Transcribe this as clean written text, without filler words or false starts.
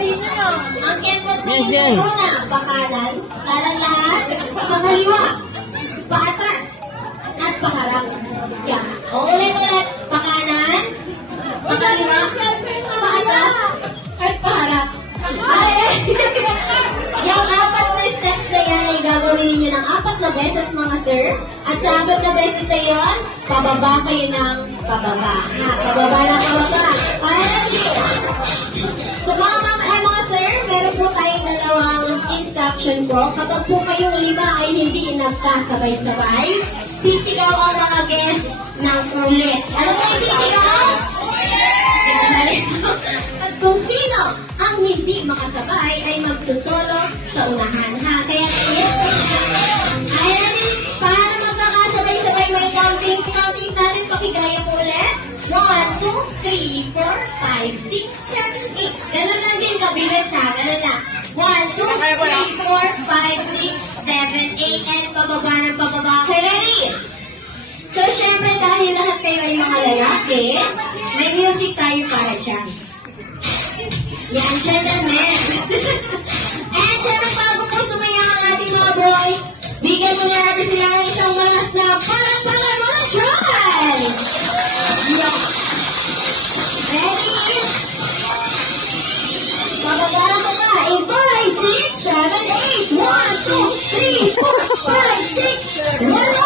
Ang kembot Yes, yan. una, pakanan, lalang lahat, pakaliwa, paatas, at paharap. Yan. Ulit-ulit, pakanan, pakaliwa, paatas, at paharap. Ay, yung apat na steps na yan ay gagawin ninyo ng 4 na beses mga sir. At sa 4 na beses na yun, pababa kayo ng pababa. Pababa ng pababa. Para so mga sir, meron po tayong dalawang instruction po. Kapag po kayong 5 ay hindi nagkasabay-sabay, sisigaw ang mga guests ng ulit. Ano po yung sisigaw? At kung sino ang hindi makasabay ay magsusolo sa unahan. Kaya ayan, para magkakasabay-sabay may counting natin, pakigaya po ulit. 1, 2, 3, 4, 5, 6, 7, 8. Ganun lang din kabilis Ganun na. 1, 2, 3, 4, 5, 6, 7, 8. And pababa ng pababa. Okay, ready? So, syempre dahil lahat kayo ay mga lalaki, may music tayo para dyan. Yan, gentlemen. And syempre bago po sumaya ang ating mga boys, bigyan mo natin sila ng isang malas na para mga try! Yan. Ready? Bababa ka pa. 5, 6, 7, 8. 1, 2, 3, 4, 5, 6, 1,